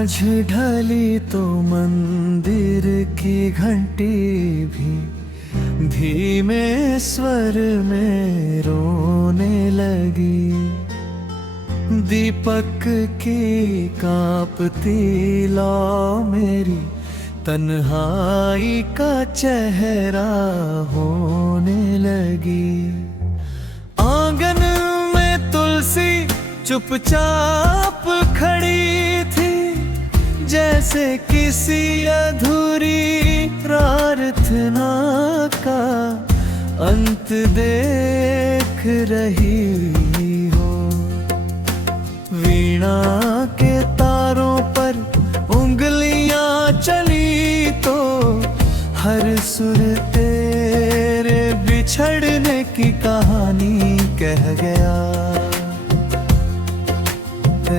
साँझ ढली तो मंदिर की घंटी भी धीमे स्वर में रोने लगी। दीपक की कांपती लौ मेरी तन्हाई का चेहरा होने लगी। आंगन में तुलसी चुपचाप खड़ी थी, जैसे किसी अधूरी प्रार्थना का अंत देख रही हो। वीणा के तारों पर उंगलियां चली तो हर सुर तेरे बिछड़ने की कहानी कह गया।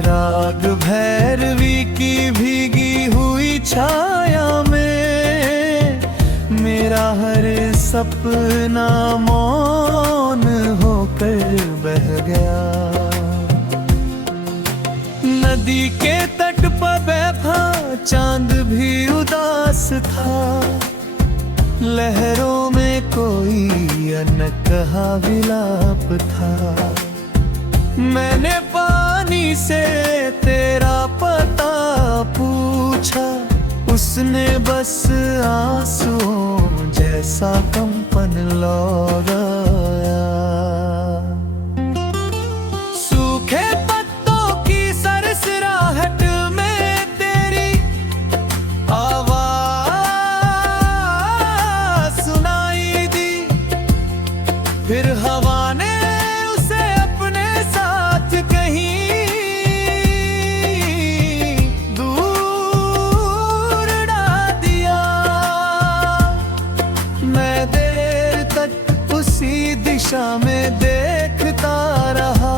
राग भैरवी की भीगी हुई छाया में मेरा हर सपना मौन होकर बह गया। नदी के तट पर बैठा चांद भी उदास था, लहरों में कोई अनकहा विलाप था। मैंने पानी से तेरा पता पूछा, उसने बस आंसुओं जैसा कंपन लौटाया। सूखे पत्तों की सरसराहट में तेरी आवाज सुनाई दी, फिर हवा ने दिशा में देखता रहा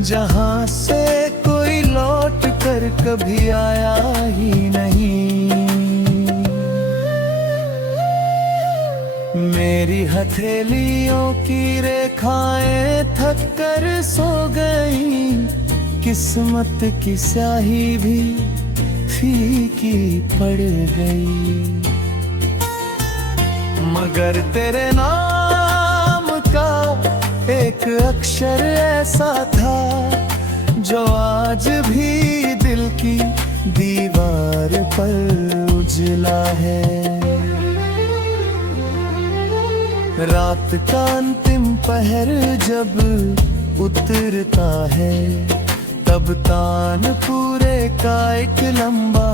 जहां से कोई लौट कर कभी आया ही नहीं। मेरी हथेलियों की रेखाएं थक कर सो गई, किस्मत की स्याही भी फीकी पड़ गई। मगर तेरे नाम का एक अक्षर ऐसा था जो आज भी दिल की दीवार पर उजला है। रात का अंतिम पहर जब उतरता है, तब तानपुरे का एक लंबा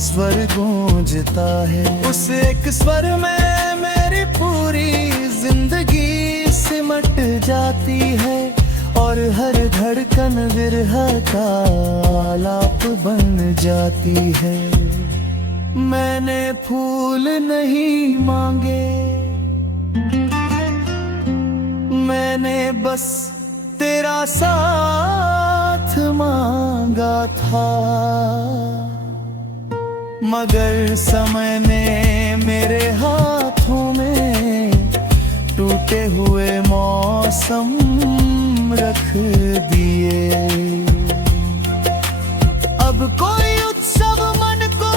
स्वर गूंजता है। उस एक स्वर में मेरी पूरी जिंदगी सिमट जाती है और हर धड़कन विरह का आलाप बन जाती है। मैंने फूल नहीं मांगे, मैंने बस तेरा साथ मांगा था। मगर समय ने मेरे हाथों में टूटे हुए मौसम रख दिए। अब कोई उत्सव मन को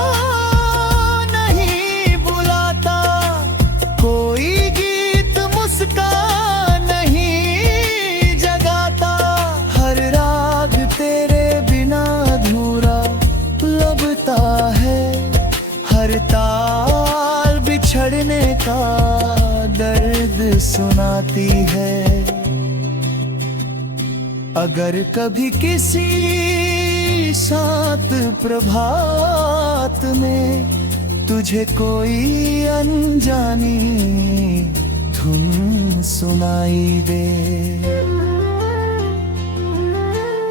नहीं बुलाता, कोई गीत मुस्कान नहीं जगाता। हर राग तेरे बिना अधूरा लगता है, हर ताल बिछड़ने का दर्द सुनाती है। अगर कभी किसी शांत प्रभात में तुझे कोई अनजानी धुन सुनाई दे,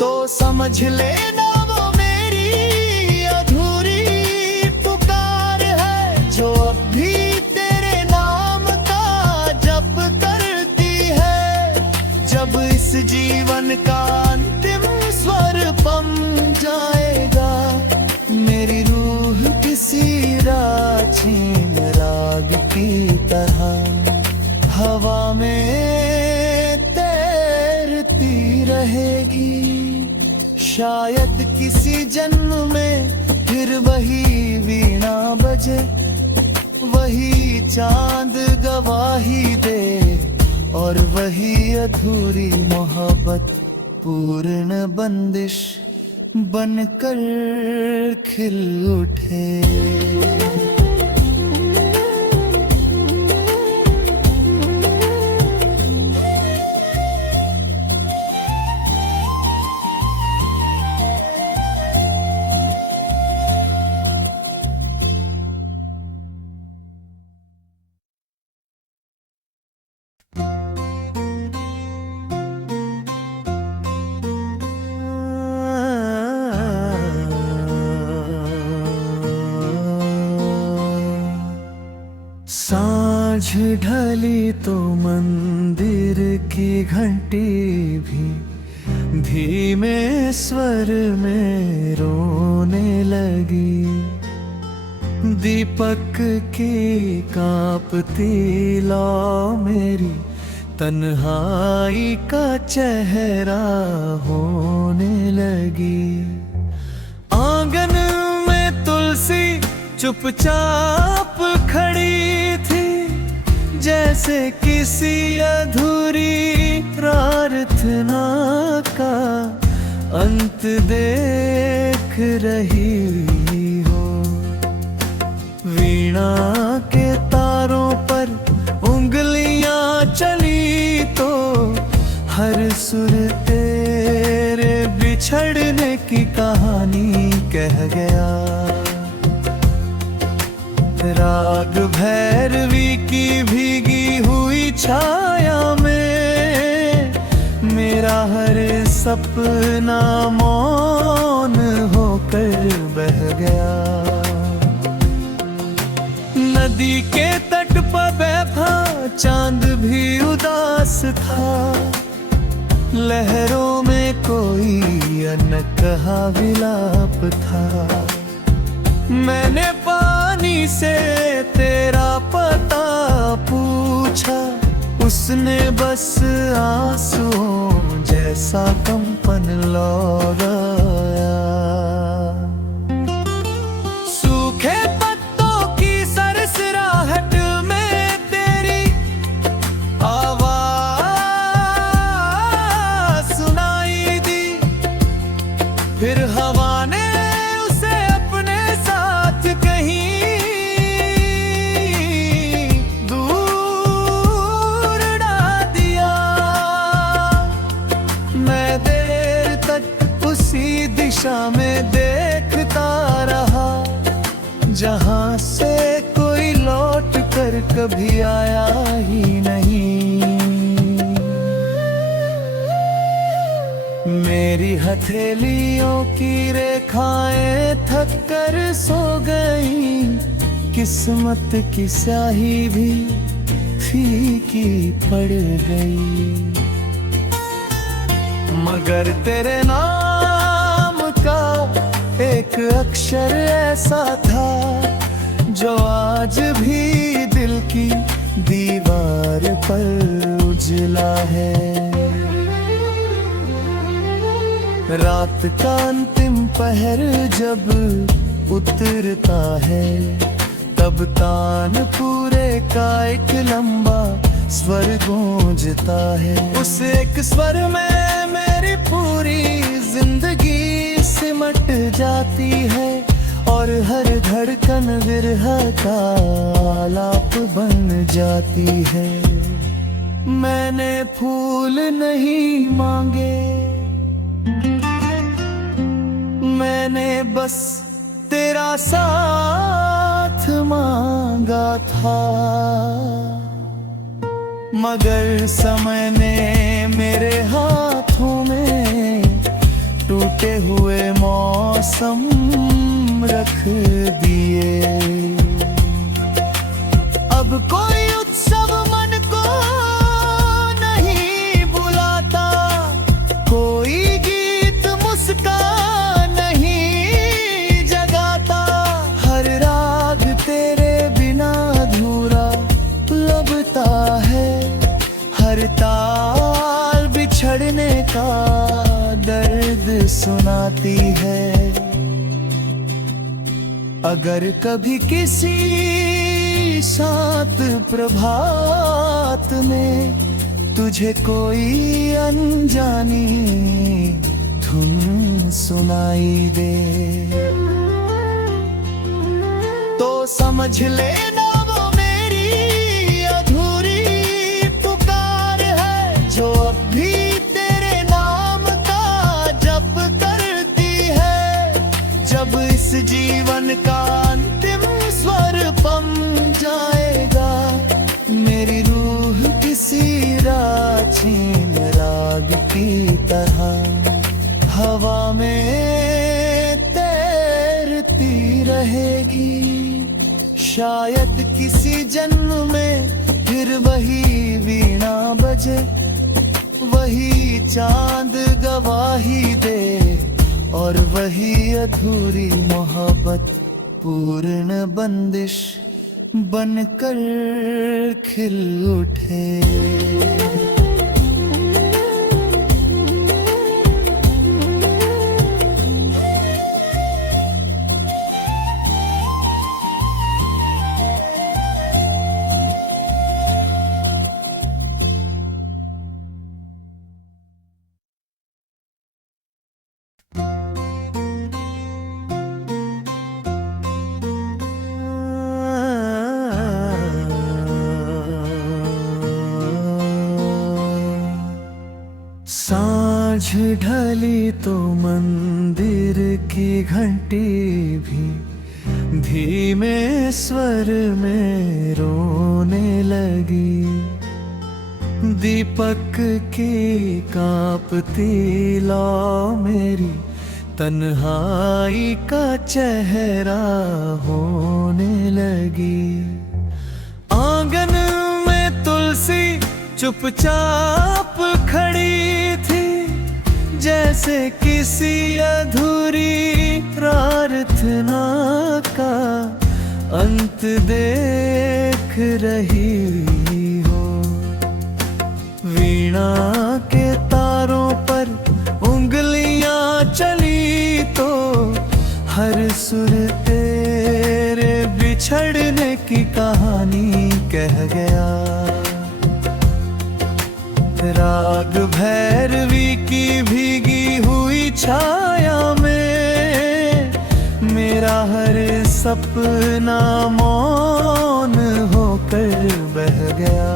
तो समझ लेना वो मेरी अधूरी पुकार है, जो अब भी तेरे नाम का जप करती है। जब इस जीवन का अंतिम स्वर पम जाएगा, मेरी रूह किसी राचीन राग की तरह हवा में तैरती रहेगी। शायद किसी जन्म में और वही अधूरी मोहब्बत पूर्ण बंदिश बनकर खिल उठे। सांझ ढली तो मंदिर की घंटी भी धीमे स्वर में रोने लगी। दीपक की कांपती लौ मेरी तन्हाई का चेहरा होने लगी। आंगन में तुलसी चुपचाप खड़ी थी, जैसे किसी अधूरी प्रार्थना का अंत देख रही हो। वीणा के तारों पर उंगलियां चली तो हर सुर तेरे बिछड़ने की कहानी कह गया। राग भैरवी की भीगी हुई छाया में मेरा हर सपना मौन होकर बह गया। नदी के तट पर बैठा चांद भी उदास था, लहरों में कोई अनकहा विलाप था। मैंने पानी से तेरा पता पूछा, उसने बस आंसुओं जैसा कंपन लौटाया। सूखे पत्तों की सरसराहट में तेरी आवाज सुनाई दी, फिर हवा ने में देखता रहा जहां से कोई लौट कर कभी आया ही नहीं। मेरी हथेलियों की रेखाएं थक कर सो गई, किस्मत की स्याही भी फीकी पड़ गई। मगर तेरे नाम का एक अक्षर ऐसा था जो आज भी दिल की दीवार पर उजला है। रात का अंतिम पहर जब उतरता है, तब तानपुरे का एक लंबा स्वर गूंजता है। उस एक स्वर में मेरी पूरी जिंदगी सिमट जाती है और हर धड़कन विरह का आलाप बन जाती है। मैंने फूल नहीं मांगे, मैंने बस तेरा साथ मांगा था। मगर समय ने मेरे हाथों में टूटे हुए मौसम रख दिए। अब कोई उत्सव मन को नहीं बुलाता, कोई गीत मुस्कान नहीं जगाता। हर राग तेरे बिना अधूरा लगता है, हर ताल बिछड़ने का दर्द सुनाती है। अगर कभी किसी शांत प्रभात में तुझे कोई अनजानी धुन सुनाई दे तो समझ लेना वो मेरी अधूरी पुकार है, जो अब भी तेरे नाम का जप करती है। जब इस जीवन का अंतिम स्वर पम जाएगा, मेरी रूह किसी राचीन राग की तरह हवा में तैरती रहेगी। शायद किसी जन्म में फिर वही वीणा बजे, वही चांद गवाही दे और वही अधूरी मोहब्बत पूर्ण बंदिश बनकर खिल उठे। सांझ ढली तो मंदिर की घंटी भी धीमे स्वर में रोने लगी। दीपक की कांपती लौ मेरी तन्हाई का चेहरा होने लगी। आंगन में तुलसी चुपचाप खड़ी थी, जैसे किसी अधूरी प्रार्थना का अंत देख रही हो। वीणा के तारों पर उंगलियां चली तो हर सुर तेरे बिछड़ने की कहानी कह गया। राग भैरवी की भीगी हुई छाया में मेरा हर सपना मौन होकर बह गया।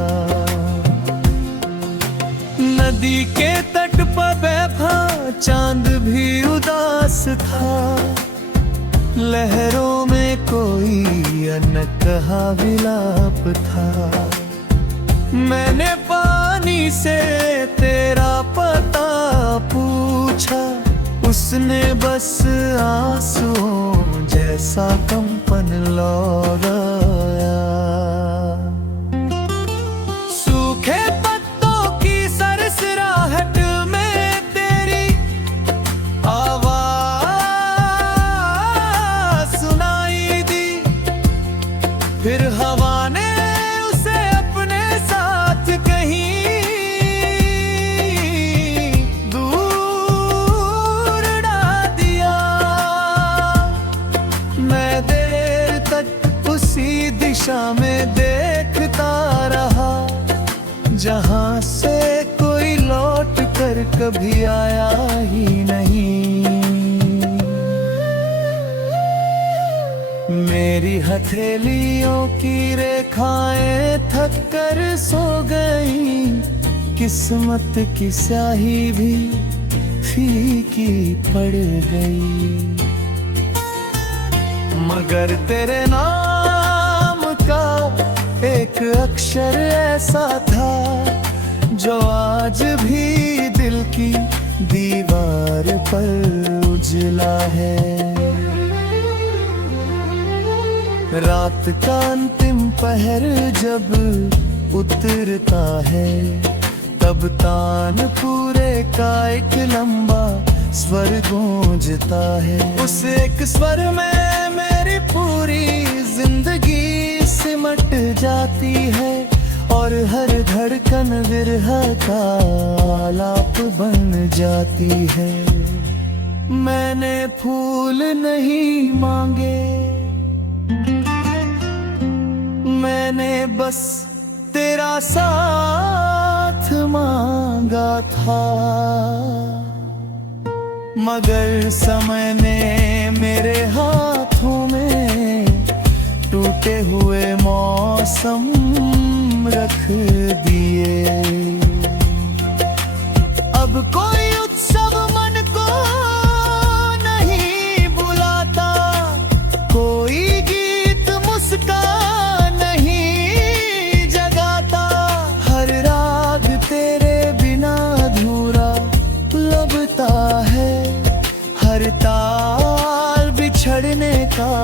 नदी के तट पर बैठा चांद भी उदास था, लहरों में कोई अनकहा विलाप था। मैंने पानी से तेरा पता पूछा, उसने बस आंसुओं जैसा कंपन लौटाया। सूखे पत्तों की सरसराहट में तेरी आवाज सुनाई दी, फिर हवा ने दिशा में देखता रहा, जहां से कोई लौट कर कभी आया ही नहीं। मेरी हथेलियों की रेखाएं थक कर सो गई, किस्मत की स्याही भी फीकी पड़ गई। मगर तेरे नाम का एक अक्षर ऐसा था जो आज भी दिल की दीवार पर उजला है। रात का अंतिम पहर जब उतरता है, तब तानपुरे का एक लंबा स्वर गूंजता है। उस एक स्वर में मेरी पूरी जिंदगी सिमट जाती है और हर धड़कन विरह का आलाप बन जाती है। मैंने फूल नहीं मांगे, मैंने बस तेरा साथ मांगा था, मगर समय ने मेरे हाथों में टूटे हुए मौसम रख दिए। अब कोई उत्सव मन को नहीं बुलाता, कोई गीत मुस्कान नहीं जगाता, हर राग तेरे बिना अधूरा लगता है, हर ताल बिछड़ने का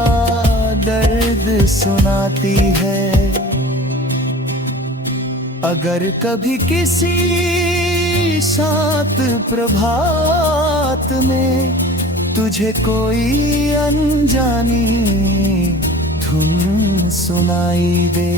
दर्द सुनाती है। अगर कभी किसी शांत प्रभात में तुझे कोई अनजानी धुन सुनाई दे,